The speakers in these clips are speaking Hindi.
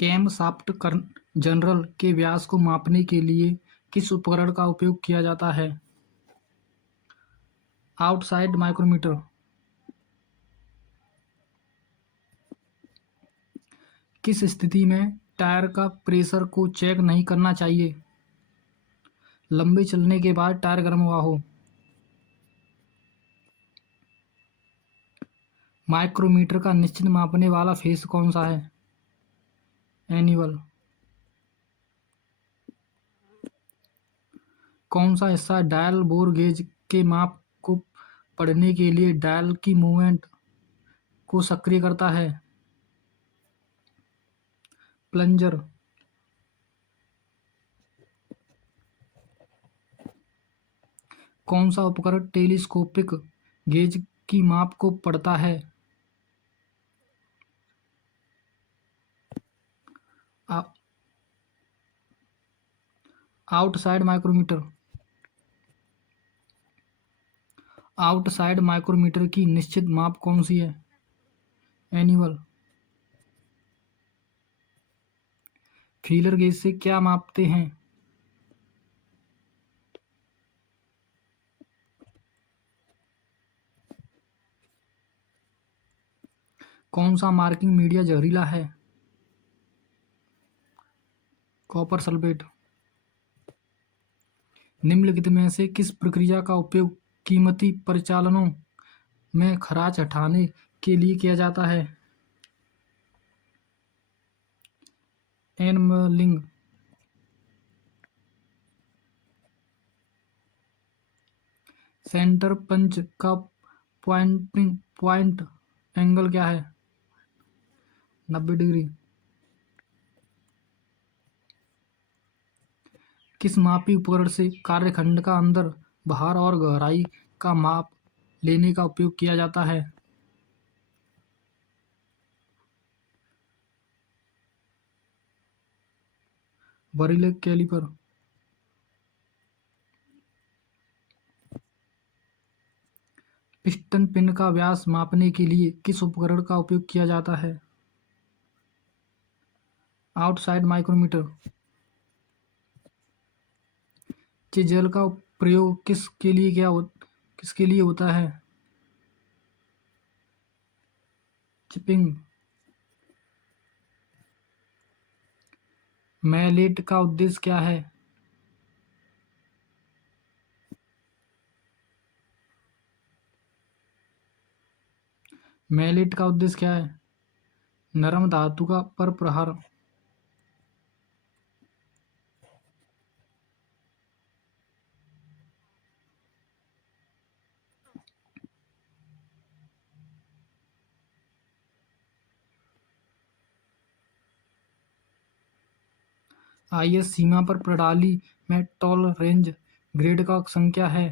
कैम शाफ्ट जनरल के व्यास को मापने के लिए किस उपकरण का उपयोग किया जाता है? Outside micrometer. किस स्थिति में टायर का प्रेशर को चेक नहीं करना चाहिए? लंबे चलने के बाद टायर गर्म हुआ हो। माइक्रोमीटर का निश्चित मापने वाला फेस कौन सा है? एनुअल। कौन सा हिस्सा डायल बोर गेज के माप को पढ़ने के लिए डायल की मूवमेंट को सक्रिय करता है? प्लंजर। कौन सा उपकरण टेलीस्कोपिक गेज की माप को पढ़ता है? Outside micrometer. आउटसाइड माइक्रोमीटर की निश्चित माप कौन सी है? एनुअल। फीलर गेज से क्या मापते हैं? कौन सा मार्किंग मीडिया जहरीला है? Copper sulphate. निम्नलिखित में से किस प्रक्रिया का उपयोग कीमती परिचालनों में खराच हटाने के लिए किया जाता है? एनमलिंग। सेंटर पंच का पॉइंट एंगल क्या है? 90 डिग्री। किस मापी उपकरण से कार्यखंड का अंदर भार और गहराई का माप लेने का उपयोग किया जाता है? वरीलेग कैलिपर। पिस्टन पिन का व्यास मापने के लिए किस उपकरण का उपयोग किया जाता है? Outside micrometer. चिज़ल का प्रयोग किसके लिए होता है? चिपिंग। मैलेट का उद्देश्य क्या है? मैलेट का उद्देश्य क्या है? नरम धातु का पर प्रहार। आईएस सीमा पर प्रणाली में टॉलरेंज ग्रेड का संख्या है?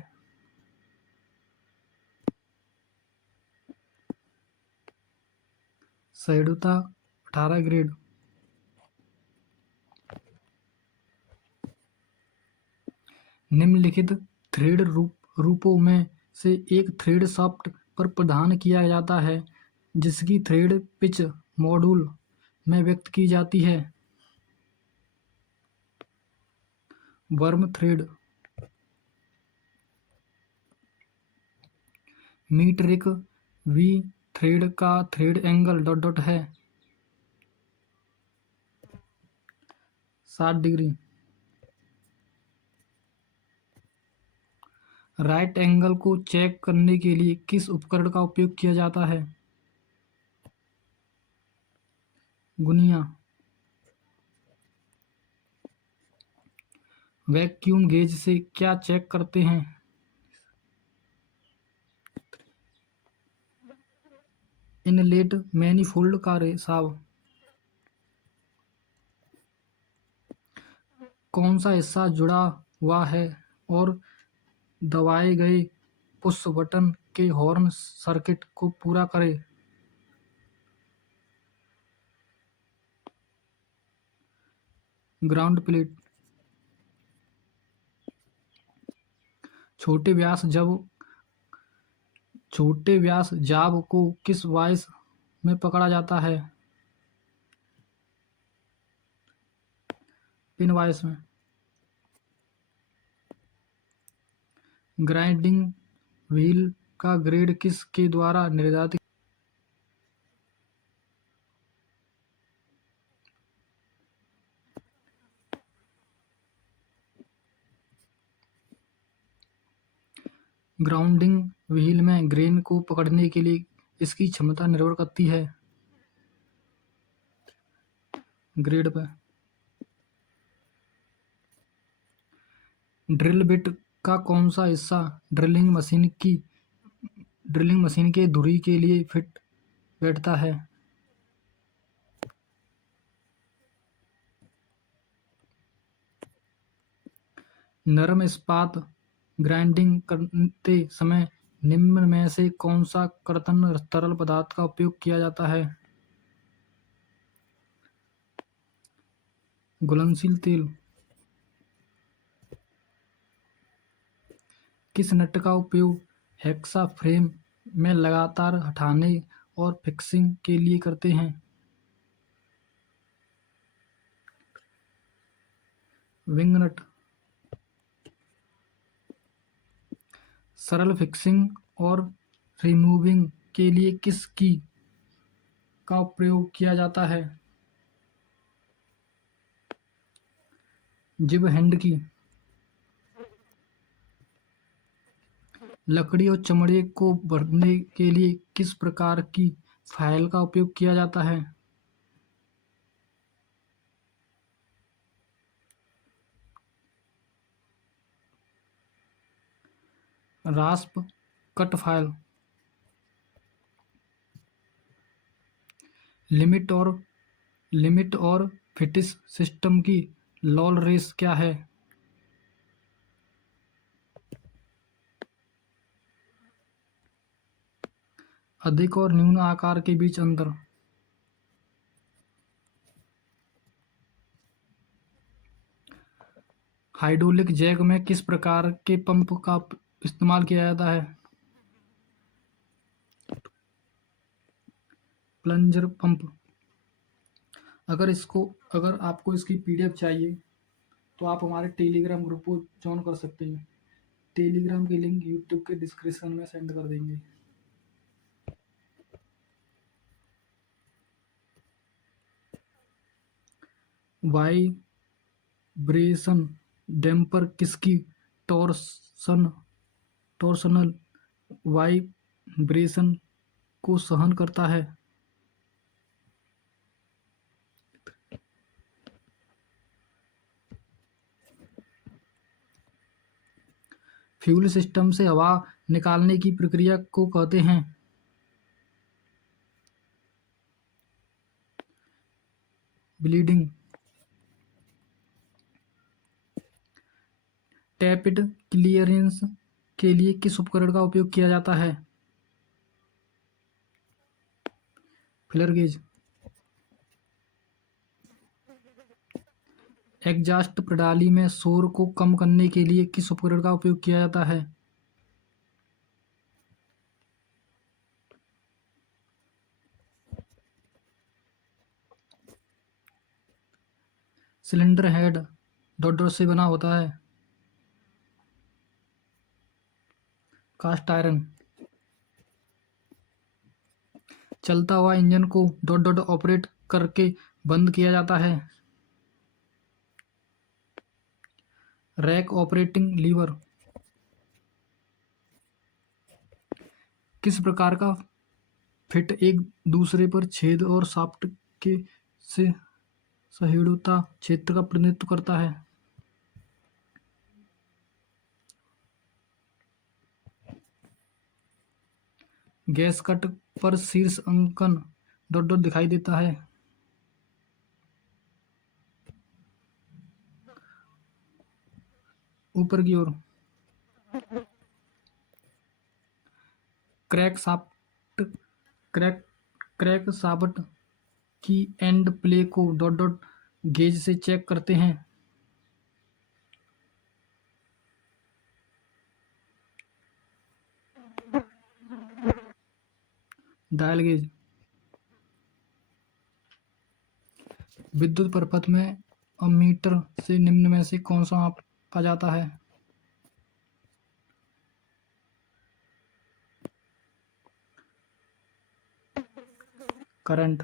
सहिष्णुता 18 ग्रेड। निम्नलिखित थ्रेड रूपों में से एक थ्रेड शाफ्ट पर प्रदान किया जाता है जिसकी थ्रेड पिच मॉड्यूल में व्यक्त की जाती है? Worm thread. Metric V thread का थ्रेड एंगल ... है 60 डिग्री। राइट एंगल को चेक करने के लिए किस उपकरण का उपयोग किया जाता है? गुनिया। वैक्यूम गेज से क्या चेक करते हैं? इनलेट मैनिफोल्ड का रिसाव। कौन सा हिस्सा जुड़ा हुआ है और दबाए गए पुश बटन के हॉर्न सर्किट को पूरा करे? Ground plate. छोटे व्यास जाब को किस वॉइस में पकड़ा जाता है? पिन वॉइस में। ग्राइंडिंग व्हील का ग्रेड किस के द्वारा निर्धारित? ग्राउंडिंग व्हील में ग्रेन को पकड़ने के लिए इसकी क्षमता निर्भर करती है ग्रेड पर। ड्रिल बिट का कौन सा हिस्सा ड्रिलिंग मशीन के धुरी के लिए फिट बैठता है? नरम इस्पात ग्राइंडिंग करते समय निम्न में से कौन सा कर्तन तरल पदार्थ का उपयोग किया जाता है? घुलनशील तेल। किस नट का उपयोग हेक्सा फ्रेम में लगातार हटाने और फिक्सिंग के लिए करते हैं? विंग नट। सरल फिक्सिंग और रिमूविंग के लिए किस की का प्रयोग किया जाता है? जिब हैंड की। लकड़ी और चमड़े को भरने के लिए किस प्रकार की फाइल का उपयोग किया जाता है? रास्प कट फाइल। लिमिट और फिटिस सिस्टम की लॉल रेस क्या है? अधिक और न्यून आकार के बीच अंतर। हाइड्रोलिक जैक में किस प्रकार के पंप का इस्तेमाल किया जाता है? Plunger pump. अगर आपको इसकी पीडीएफ चाहिए तो आप हमारे टेलीग्राम ग्रुप को ज्वाइन कर सकते हैं। टेलीग्राम की लिंक यूट्यूब के डिस्क्रिप्शन में सेंड कर देंगे। वाइब्रेशन डैम्पर किसकी टॉर्सनल वाइब्रेशन को सहन करता है? फ्यूल सिस्टम से हवा निकालने की प्रक्रिया को कहते हैं? ब्लीडिंग। टैपिड क्लियरेंस के लिए किस उपकरण का उपयोग किया जाता है? Filler gauge. एग्जॉस्ट प्रणाली में शोर को कम करने के लिए किस उपकरण का उपयोग किया जाता है? सिलेंडर हेड डॉट से बना होता है। Cast iron. चलता हुआ इंजन को डॉट ऑपरेट करके बंद किया जाता है। Rack operating lever. किस प्रकार का फिट एक दूसरे पर छेद और शाफ्ट के से सहिष्णुता क्षेत्र का प्रतिनिधित्व करता है? गैस कट पर शीर्ष अंकन डॉट दिखाई देता है। ऊपर की ओर। क्रैक क्रैक शाफ्ट की and play co dot gauge से चेक करते हैं। Dial gauge. विद्युत परिपथ में अमीटर से निम्न में से कौन सा मापा जाता है? करंट।